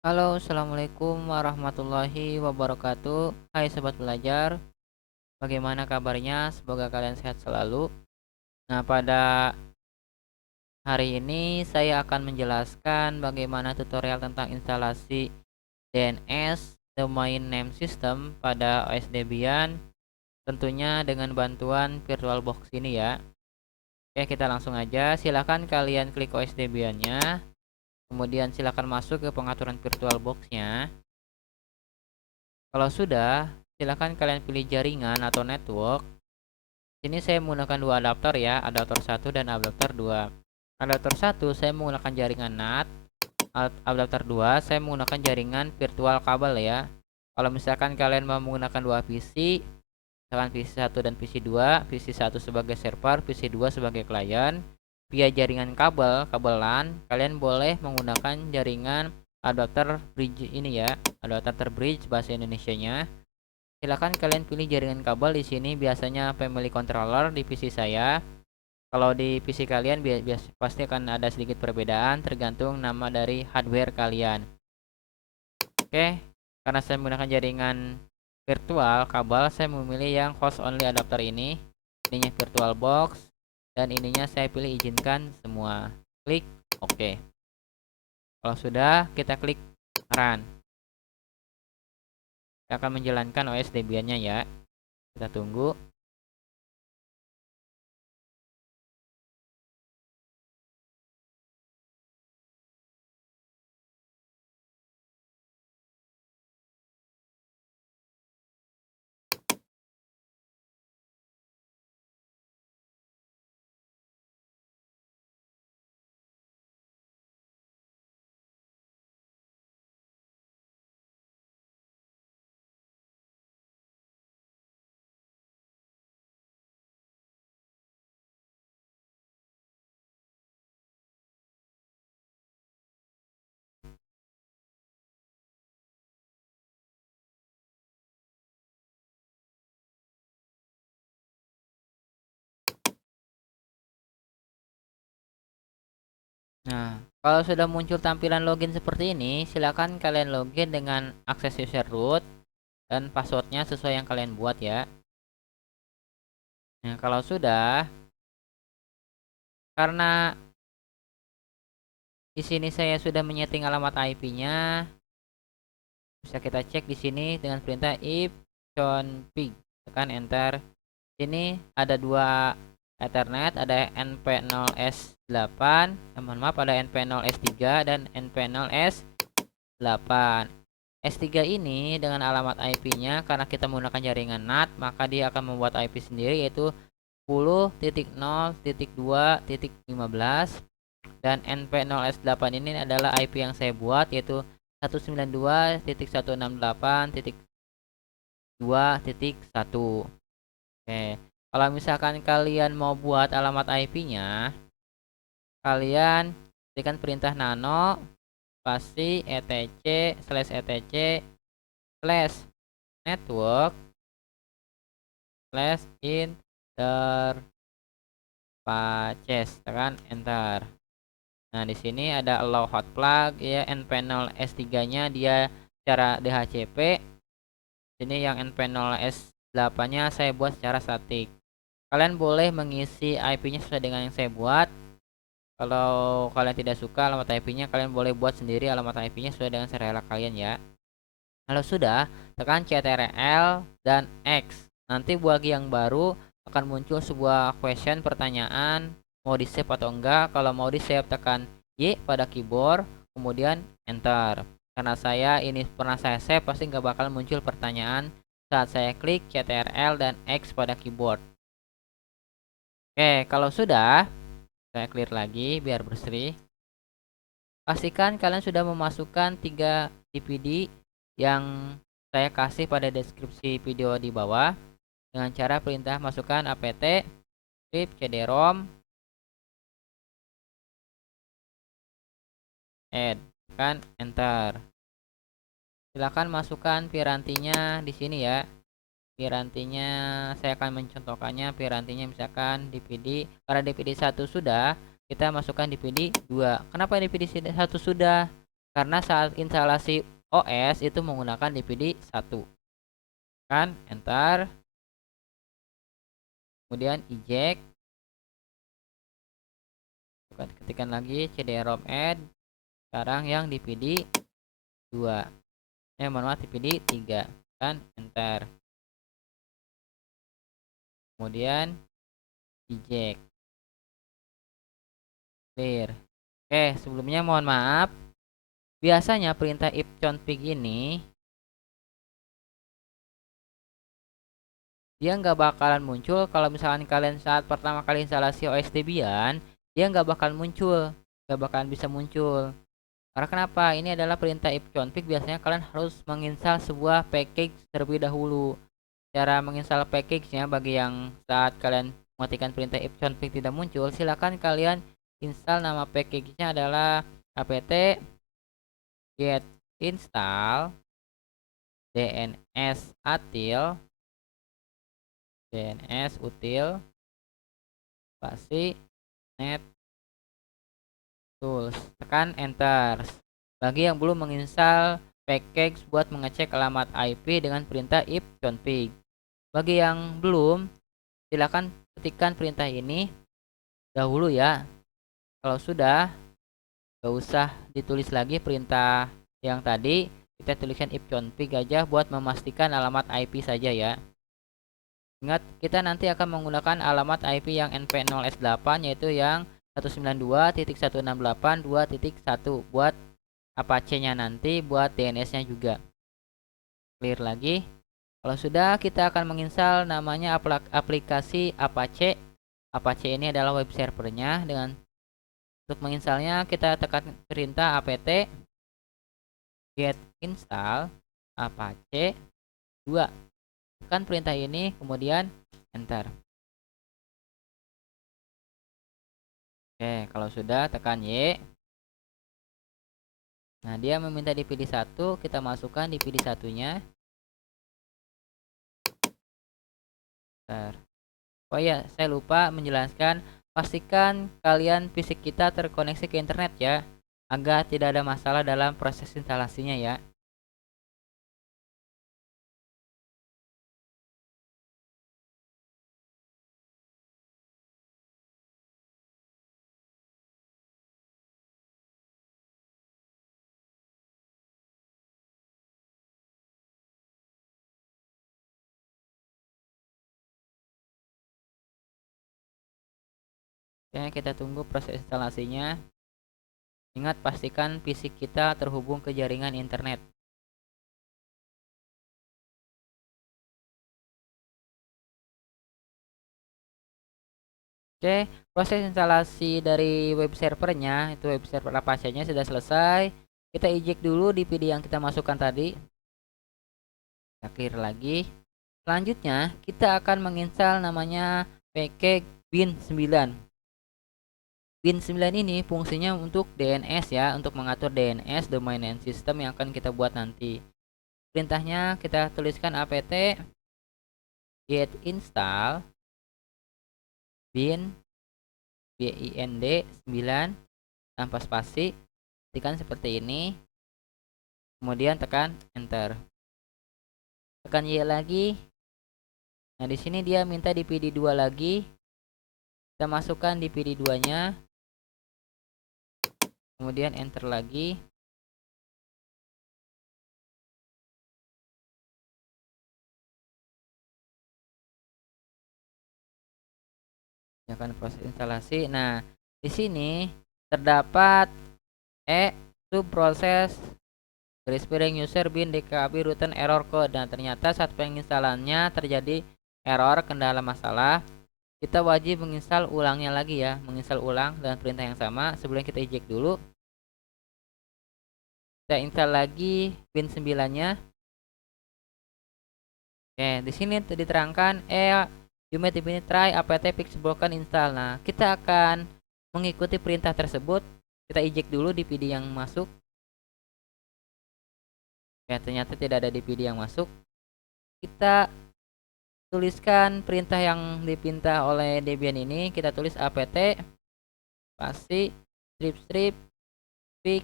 Halo, assalamualaikum warahmatullahi wabarakatuh. Hai sobat belajar, bagaimana kabarnya? Semoga kalian sehat selalu. Nah, pada hari ini saya akan menjelaskan bagaimana tutorial tentang instalasi DNS Domain Name System pada OS Debian, tentunya dengan bantuan VirtualBox ini ya. Oke, kita langsung aja. Silakan kalian klik OS Debian-nya, kemudian silakan masuk ke pengaturan VirtualBox-nya. Kalau sudah, silakan kalian pilih jaringan atau network. Sini saya menggunakan dua adapter ya, adapter satu dan adapter 2. Adapter satu saya menggunakan jaringan NAT, adapter 2 saya menggunakan jaringan virtual kabel ya. Kalau misalkan kalian mau menggunakan dua PC, misalkan PC 1 dan PC 2, PC 1 sebagai server, PC 2 sebagai klien, via jaringan kabel LAN, kalian boleh menggunakan jaringan adapter bridge ini ya, adapter bridge bahasa Indonesianya. Silakan kalian pilih jaringan kabel. Di sini biasanya family controller di PC saya. Kalau di PC kalian pasti akan ada sedikit perbedaan tergantung nama dari hardware kalian. Oke, karena saya menggunakan jaringan virtual kabel, saya memilih yang host only adapter ini. Ininya virtual box dan ininya saya pilih izinkan semua. Klik OK. Kalau sudah, kita klik run. Kita akan menjalankan OS Debian-nya ya. Kita tunggu. Nah, kalau sudah muncul tampilan login seperti ini, silakan kalian login dengan akses user root dan passwordnya sesuai yang kalian buat ya. Nah, kalau sudah, karena di sini saya sudah menyeting alamat IP-nya, bisa kita cek di sini dengan perintah if config, tekan enter. Sini ada dua Ethernet, ada NP0S8, mohon maaf, ada NP0S3 dan NP0S8. S3 ini dengan alamat IP-nya, karena kita menggunakan jaringan NAT, maka dia akan membuat IP sendiri yaitu 10.0.2.15, dan NP0S8 ini adalah IP yang saya buat yaitu 192.168.2.1. Oke. Kalau misalkan kalian mau buat alamat IP-nya, kalian berikan perintah nano spasi etc slash network slash interfaces, tekan enter. Nah, di sini ada allow hot plug ya, npanel S3-nya dia secara DHCP. Sini yang npanel S8-nya saya buat secara statik. Kalian boleh mengisi IP-nya sesuai dengan yang saya buat. Kalau kalian tidak suka alamat IP-nya, kalian boleh buat sendiri alamat IP-nya sesuai dengan selera kalian ya. Kalau sudah, tekan Ctrl dan X. Nanti bagi yang baru akan muncul sebuah question, pertanyaan, mau di save atau enggak. Kalau mau di save, tekan Y pada keyboard, kemudian enter. Karena saya ini pernah saya save, pasti nggak bakal muncul pertanyaan saat saya klik Ctrl dan X pada keyboard. Oke, kalau sudah, saya clear lagi biar bersih. Pastikan kalian sudah memasukkan 3 DVD yang saya kasih pada deskripsi video di bawah dengan cara perintah masukkan apt script cd-rom add, tekan enter. Silakan masukkan pirantinya di sini ya. Pirantinya saya akan mencontohkannya, pirantinya misalkan DVD. Karena DVD 1 sudah, kita masukkan DVD 2. Kenapa DVD 1 sudah? Karena saat instalasi OS itu menggunakan DPD 1. Kan, enter. Kemudian eject. Ketikkan lagi cd-rom add. Sekarang yang DPD 2. Mohon maaf, DPD 3. Kan, enter. Kemudian eject. Clear. Oke, sebelumnya mohon maaf. Biasanya perintah if config ini dia nggak bakalan muncul kalau misalkan kalian saat pertama kali instalasi OS Debian, dia nggak bakalan muncul, nggak bakalan bisa muncul. Karena kenapa? Ini adalah perintah if config. Biasanya kalian harus menginstal sebuah package terlebih dahulu. Cara menginstal package-nya bagi yang saat kalian mematikan perintah if config tidak muncul, silakan kalian install. Nama package-nya adalah apt get install dns util spasi net tools. Tekan enter. Bagi yang belum menginstal package buat mengecek alamat IP dengan perintah if config. Bagi yang belum, silakan ketikkan perintah ini dahulu ya. Kalau sudah, gak usah ditulis lagi perintah yang tadi. Kita tuliskan if config aja buat memastikan alamat IP saja ya. Ingat, kita nanti akan menggunakan alamat IP yang NP0S8, yaitu yang 192.168.2.1 buat Apache-nya nanti, buat DNS-nya juga. Clear lagi. Kalau sudah, kita akan menginstal namanya aplikasi Apache. Apache ini adalah web servernya. Untuk menginstalnya, kita tekan perintah apt get install apache 2. Tekan perintah ini, kemudian enter. Oke, kalau sudah, tekan Y. Nah, dia meminta DPD 1, kita masukkan DPD 1-nya. Oh iya, saya lupa menjelaskan, pastikan kalian PC kita terkoneksi ke internet ya, agar tidak ada masalah dalam proses instalasinya ya. Oke, kita tunggu proses instalasinya. Ingat, pastikan PC kita terhubung ke jaringan internet. Oke, proses instalasi dari web servernya, itu web server Apache-nya sudah selesai. Kita eject dulu DPD yang kita masukkan tadi. Kita clear lagi. Selanjutnya, kita akan menginstal namanya package bin9. Bin9 ini fungsinya untuk DNS ya, untuk mengatur DNS, domain name system yang akan kita buat nanti. Perintahnya kita tuliskan apt get install bin 9 tanpa spasi. Ketikkan seperti ini. Kemudian tekan enter. Tekan Y lagi. Nah, di sini dia minta DPD 2 lagi. Kita masukkan DPD 2-nya. Kemudian enter lagi. Akan proses instalasi. Nah, di sini terdapat subproses garis miring user bin dkb root error code. Dan ternyata saat penginstalannya terjadi error, kendala masalah. Kita wajib menginstal ulangnya lagi ya, menginstal ulang dengan perintah yang sama. Sebelum kita eject dulu, kita install lagi bin 9-nya. Oke, di sini diterangkan you may try apt fix broken install. Nah, kita akan mengikuti perintah tersebut. Kita eject dulu DPD yang masuk. Oke, ternyata tidak ada DPD yang masuk. Kita tuliskan perintah yang dipinta oleh Debian ini. Kita tulis apt spasi strip fix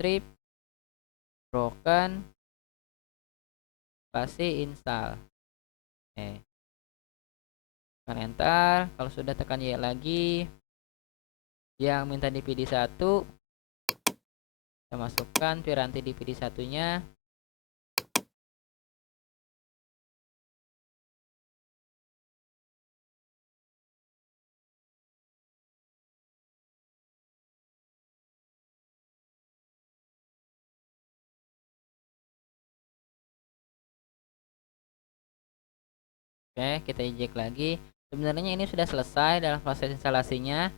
strip broken spasi install. Oke, tekan enter. Kalau sudah tekan Y lagi, yang minta dpd1 kita masukkan piranti dpd1 nya. Oke, kita eject lagi. Sebenarnya ini sudah selesai dalam proses instalasinya.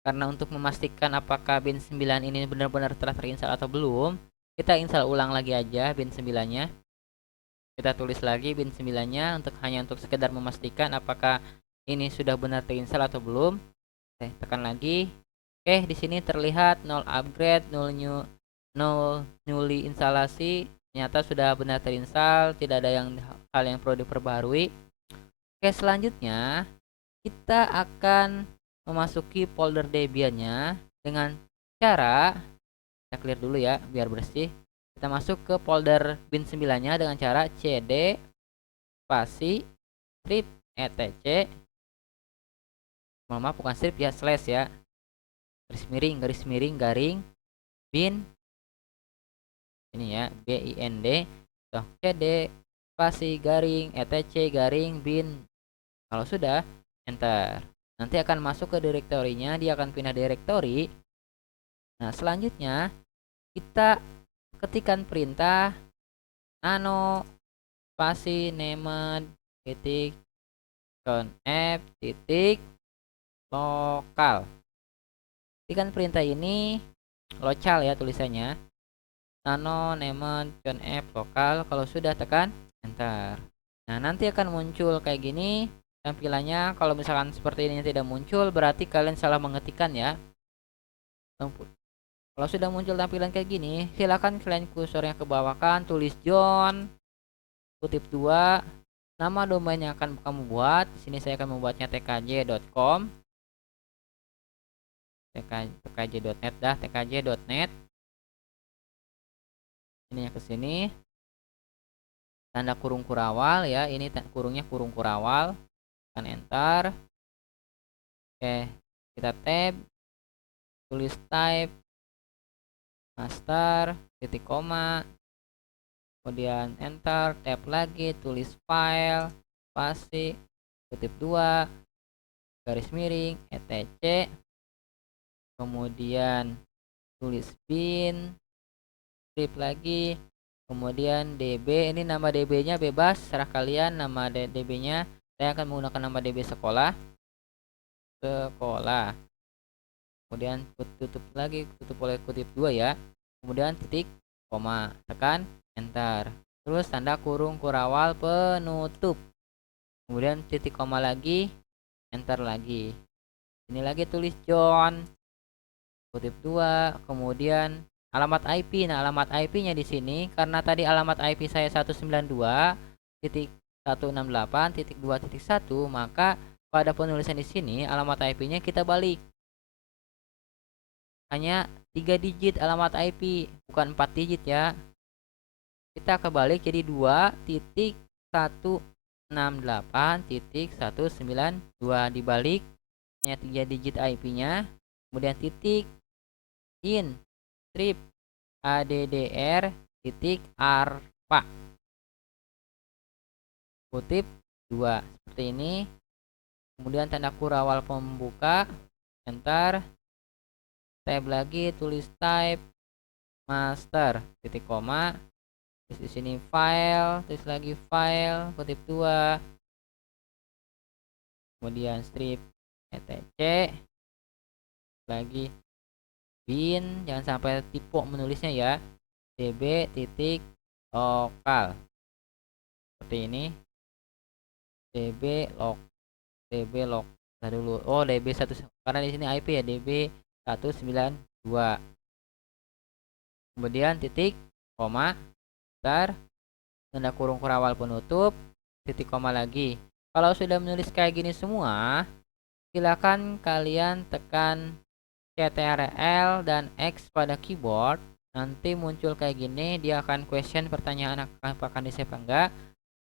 Karena untuk memastikan apakah bin 9 ini benar-benar telah terinstall atau belum, kita install ulang lagi aja bin 9-nya. Kita tulis lagi bin 9-nya hanya untuk sekedar memastikan apakah ini sudah benar terinstall atau belum. Oke, tekan lagi. Oke, di sini terlihat 0 upgrade, 0 newly instalasi. Ternyata sudah benar terinstall, tidak ada hal yang perlu diperbaharui. Oke, selanjutnya kita akan memasuki folder Debian-nya dengan cara kita clear dulu ya biar bersih. Kita masuk ke folder bin 9-nya dengan cara cd spasi strip etc. Maaf, bukan strip ya, slash ya. Garis miring garing bin ini ya, bind. So, cd spasi garing etc garing bin. Kalau sudah, enter. Nanti akan masuk ke direktorinya, dia akan pindah direktori. Nah, selanjutnya kita ketikkan perintah nano spasi named titik conf titik lokal. Ketikkan perintah ini lokal ya tulisannya. Nano named conf lokal. Kalau sudah, tekan enter. Nah, nanti akan muncul kayak gini tampilannya. Kalau misalkan seperti ini tidak muncul, berarti kalian salah mengetikkan ya. Kalau sudah muncul tampilan kayak gini, silakan kalian kursornya ke bawah kan, tulis John kutip 2 nama domain yang akan kamu buat. Di sini saya akan membuatnya tkj.com, tkj.net dah, tkj.net. Ini yang ke sini. Tanda kurung kurawal ya, ini kurungnya kurung kurawal. Tekan enter. Oke, kita tab, tulis type master titik koma, kemudian enter, tab lagi, tulis file spasi kutip 2 garis miring etc, kemudian tulis bin strip lagi, kemudian db. Ini nama db nya bebas, serah kalian nama db nya. Saya akan menggunakan nama db sekolah, kemudian tutup lagi, tutup oleh kutip 2 ya, kemudian titik koma, tekan enter, terus tanda kurung kurawal penutup, kemudian titik koma lagi, enter lagi. Ini lagi tulis John kutip 2, kemudian alamat IP. Nah, alamat IP-nya di sini karena tadi alamat IP saya 192.168.2.1, maka pada penulisan di sini alamat IP-nya kita balik. Hanya 3 digit alamat IP, bukan 4 digit ya. Kita kebalik jadi 2.168.192 dibalik, hanya 3 digit IP-nya. Kemudian titik in strip addr titik arpa kutip 2 seperti ini. Kemudian tanda kurawal pembuka, enter, tab lagi, tulis type master titik koma, terus di sini file, tulis lagi file kutip 2, kemudian strip etc lagi bin, jangan sampai tipe menulisnya ya, db titik lokal seperti ini, db log dulu. Oh, db 1 karena di sini IP ya, db 192. Kemudian titik koma, ntar tanda kurung kurawal penutup, titik koma lagi. Kalau sudah menulis kayak gini semua, silakan kalian tekan Ctrl dan X pada keyboard. nanti muncul kayak gini, dia akan question pertanyaan apakah di save enggak.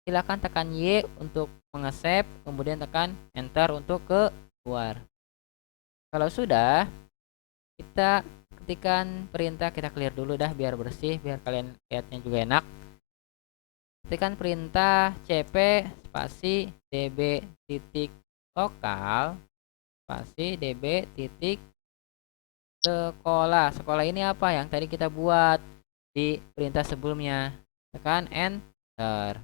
Silakan tekan Y untuk mengesave, kemudian tekan enter untuk keluar. Kalau sudah, kita ketikkan perintah, kita clear dulu dah biar bersih, biar kalian lihatnya juga enak. Ketikkan perintah cp spasi db titik lokal spasi db titik sekolah. Sekolah ini apa yang tadi kita buat di perintah sebelumnya. Tekan enter.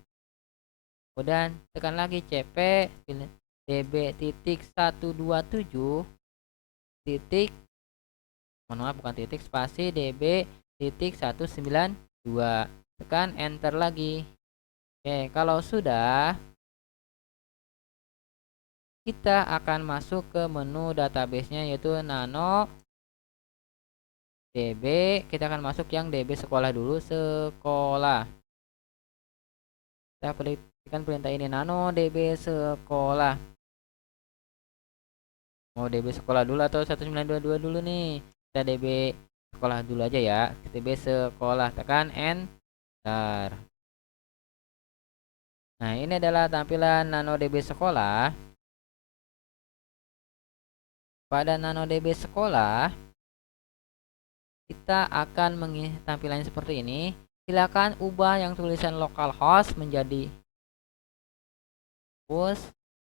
Kemudian tekan lagi cp db titik 127 titik, mohon maaf bukan titik, spasi db titik 192. Tekan enter lagi. Oke, kalau sudah, kita akan masuk ke menu database-nya yaitu nano db. Kita akan masuk yang db sekolah dulu, sekolah. Kita perhatikan perintah ini, nano db sekolah. Mau db sekolah dulu atau 1922 dulu nih? Kita db sekolah dulu aja ya. Db sekolah, tekan enter. Nah, ini adalah tampilan nano db sekolah. Pada nano db sekolah, kita akan mengisi tampilannya seperti ini. Silakan ubah yang tulisan localhost menjadi host.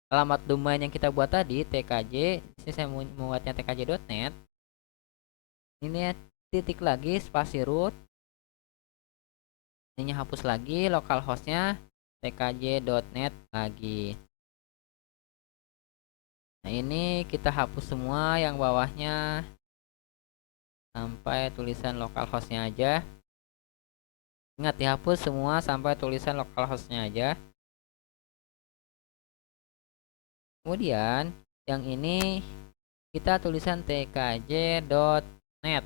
Alamat domain yang kita buat tadi tkj, ini saya membuatnya tkj.net. Ini titik lagi spasi root. Ini hapus lagi, localhostnya tkj.net lagi. Nah, ini kita hapus semua yang bawahnya sampai tulisan localhostnya aja. Ingat, dihapus semua sampai tulisan localhostnya aja. Kemudian yang ini kita tulisan tkj.net.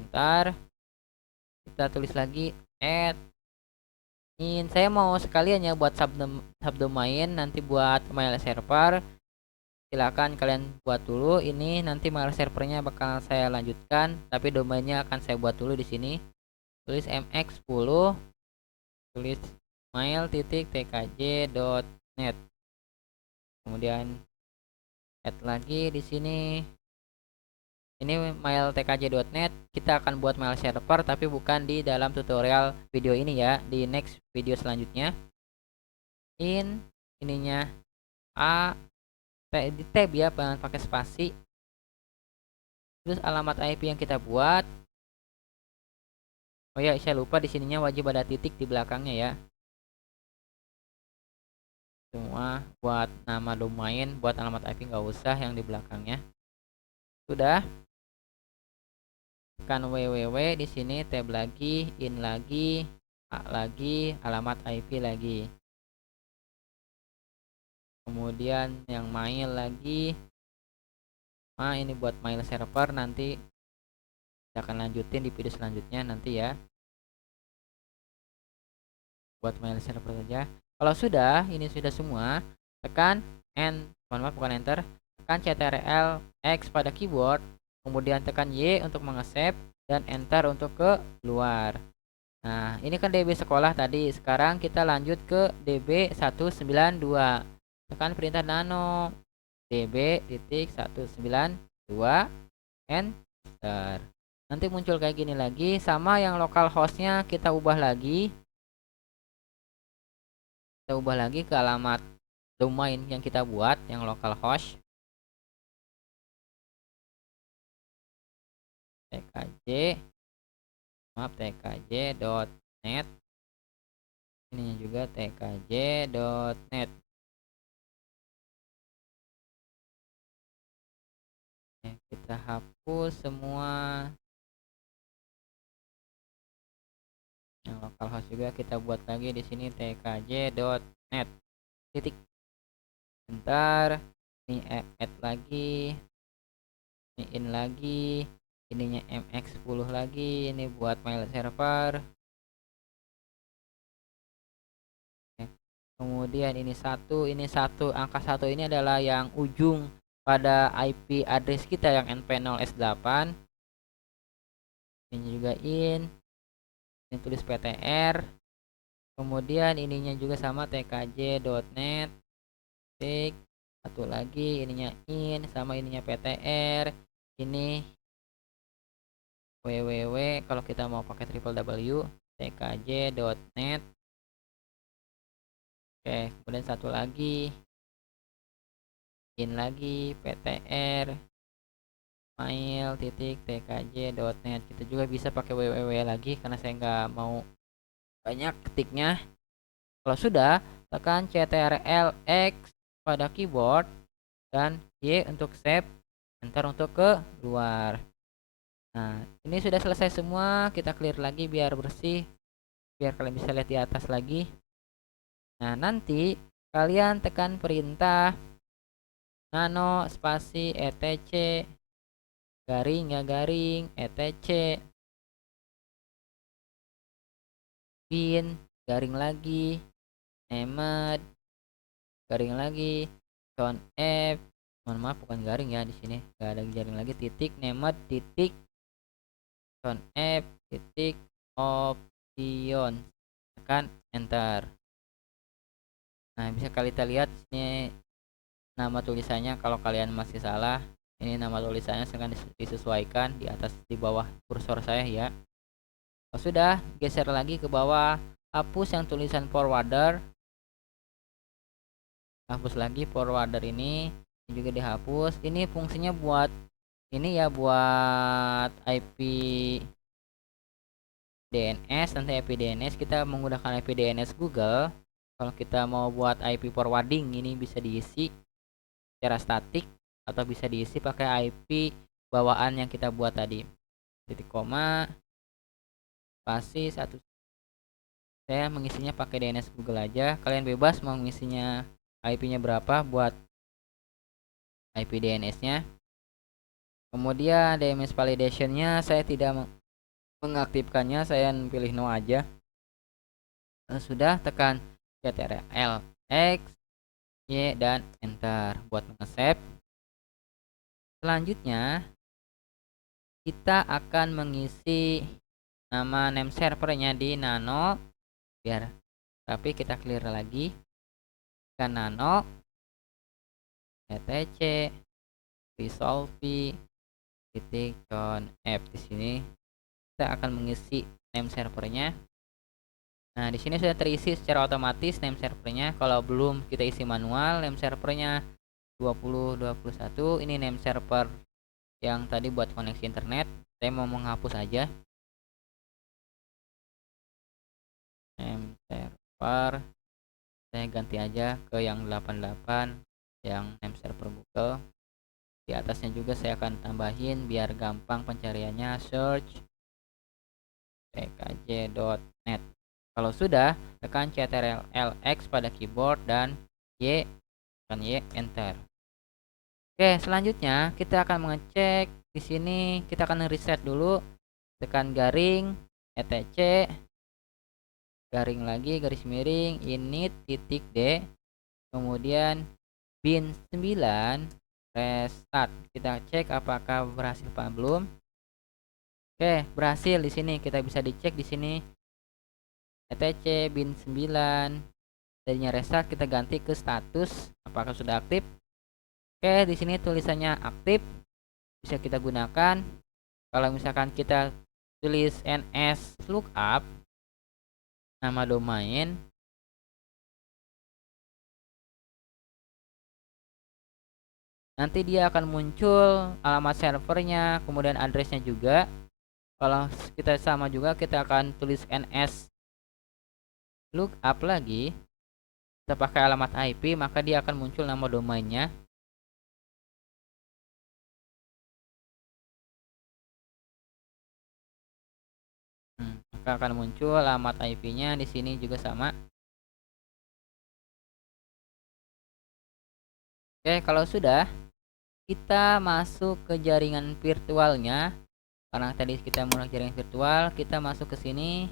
Ntar kita tulis lagi admin. Saya mau sekalian ya buat subdomain, nanti buat mail server. Silakan kalian buat dulu ini, nanti mail servernya bakal saya lanjutkan, tapi domainnya akan saya buat dulu di sini. Tulis mx10, tulis mail.tkj.net. Kemudian add lagi di sini. Ini mail tkj.net. Kita akan buat mail server tapi bukan di dalam tutorial video ini ya, di next video selanjutnya. Ininya a di tab ya, jangan pakai spasi. Terus alamat IP yang kita buat. Oh ya, saya lupa di sininya wajib ada titik di belakangnya ya. Semua buat nama domain, buat alamat IP nggak usah yang di belakangnya. Sudah. Tekan www di sini, tab lagi, in lagi, A lagi, alamat IP lagi. Kemudian yang mail lagi. Nah, ini buat mail server, nanti kita akan lanjutin di video selanjutnya nanti ya. Buat mail server saja. Kalau sudah, ini sudah semua, tekan mohon maaf bukan enter, tekan Ctrl X pada keyboard, kemudian tekan Y untuk mengesave dan enter untuk keluar. Nah, ini kan db sekolah tadi. Sekarang kita lanjut ke db 192. Tekan perintah nano db titik 192 enter. Nanti muncul kayak gini lagi, sama yang localhostnya kita ubah lagi. Kita ubah lagi ke alamat domain yang kita buat, yang localhost tkj.net. Ininya juga tkj.net. Kita hapus semua yang localhost, juga kita buat lagi di sini tkj.net titik. Bentar, ini add lagi, ini in lagi, ininya mx10 lagi, ini buat mail server. Kemudian ini satu, angka 1 ini adalah yang ujung pada IP address kita yang np0s8. Ini juga in, ini tulis ptr, kemudian ininya juga sama tkj.net, titik, satu lagi ininya in sama ininya ptr, ini www kalau kita mau pakai www tkj.net. Oke, kemudian satu lagi in lagi ptr mail titik tkj.net. Kita juga bisa pakai www lagi karena saya nggak mau banyak ketiknya. Kalau sudah, tekan ctrl x pada keyboard dan y untuk save, enter untuk keluar. Nah, ini sudah selesai semua. Kita clear lagi biar bersih, biar kalian bisa lihat di atas lagi. Nah, nanti kalian tekan perintah nano spasi etc garing ya garing etc bin garing lagi nemed garing lagi con f, mohon maaf bukan garing ya, di sini gak ada garing lagi, titik nemed titik con f titik option, tekan enter. Nah, bisa kalian lihat ini nama tulisannya. Kalau kalian masih salah, ini nama tulisannya sedang disesuaikan di atas di bawah kursor saya ya. Kalau sudah, geser lagi ke bawah, hapus yang tulisan forwarder, hapus lagi forwarder ini juga dihapus. Ini fungsinya buat ini ya, buat IP DNS. Nanti IP DNS kita menggunakan IP DNS Google. Kalau kita mau buat IP forwarding, ini bisa diisi secara statik atau bisa diisi pakai IP bawaan yang kita buat tadi. Titik koma spasi satu. Saya mengisinya pakai DNS Google aja. Kalian bebas mau mengisinya IP-nya berapa buat IP DNS-nya. Kemudian DNS validation-nya saya tidak mengaktifkannya, saya pilih no aja. Sudah, tekan Ctrl X, Y dan enter buat nge-save. Selanjutnya kita akan mengisi nama name servernya di nano, biar tapi kita clear lagi ke nano etc resolve titik con f. Di sini kita akan mengisi name servernya. Nah, di sini sudah terisi secara otomatis name servernya. Kalau belum, kita isi manual. Name servernya 2021. Ini name server yang tadi buat koneksi internet. Saya mau menghapus aja name server, saya ganti aja ke yang 88, yang name server Google. Di atasnya juga saya akan tambahin biar gampang pencariannya, search tkj.net. Kalau sudah, tekan Ctrl X pada keyboard dan Y, tekan Y, enter. Oke, selanjutnya kita akan mengecek di sini. Kita akan reset dulu, tekan garing etc garing lagi garis miring init titik D, kemudian bin 9 restart. Kita cek apakah berhasil apa belum. Oke, berhasil. Di sini kita bisa dicek di sini etc bin 9 tadinya restart, kita ganti ke status apakah sudah aktif. Oke, di sini tulisannya aktif, bisa kita gunakan. Kalau misalkan kita tulis ns lookup nama domain, nanti dia akan muncul alamat servernya, kemudian addressnya juga. Kalau kita sama juga, kita akan tulis ns lookup lagi, kita pakai alamat IP, maka dia akan muncul nama domainnya. Maka akan muncul alamat IP-nya. Di sini juga sama. Oke, kalau sudah, kita masuk ke jaringan virtualnya. Karena tadi kita menggunakan jaringan virtual, kita masuk ke sini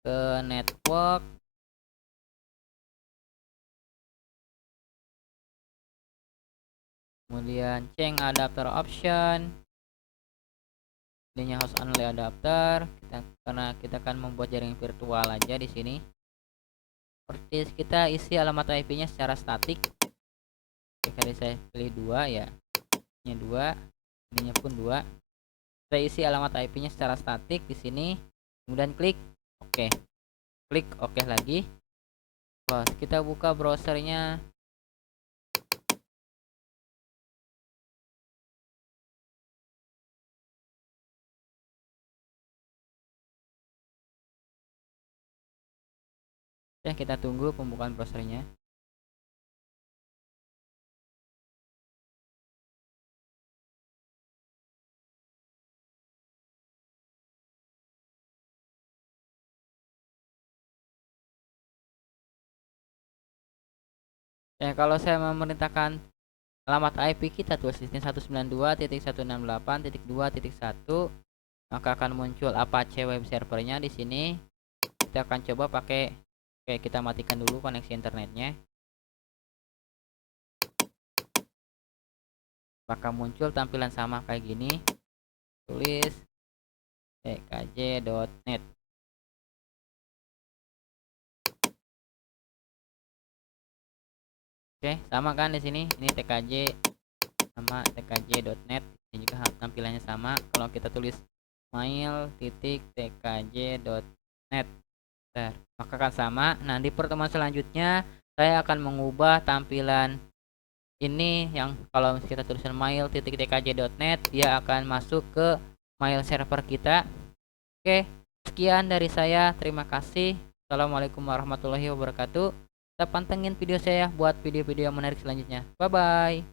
ke network. Kemudian change adapter option. ininya host only adapter. Karena kita akan membuat jaringan virtual aja di sini. Seperti kita isi alamat IP-nya secara statik. Oke, kali saya pilih 2 ya. Ini 2, ininya pun 2. Saya isi alamat IP-nya secara statik di sini. Kemudian klik oke. Klik oke lagi. Wah, kita buka browsernya. Ya, kita tunggu pembukaan browsernya. Ya, kalau saya memerintahkan alamat IP kita tulis di sini 192.168.2.1, maka akan muncul Apache web servernya di sini. Kita akan coba pakai, oke, kita matikan dulu koneksi internetnya. Maka muncul tampilan sama kayak gini. Tulis tkj.net. Oke, sama kan di sini. Ini tkj sama tkj.net. Ini juga tampilannya sama. Kalau kita tulis mail.tkj.net, maka akan sama. Nah, di pertemuan selanjutnya saya akan mengubah tampilan ini, yang kalau kita tulisan mail.tkj.net, dia akan masuk ke mail server kita. Oke, sekian dari saya. Terima kasih. Assalamualaikum warahmatullahi wabarakatuh. Kita pantengin video saya buat video-video menarik selanjutnya. Bye bye.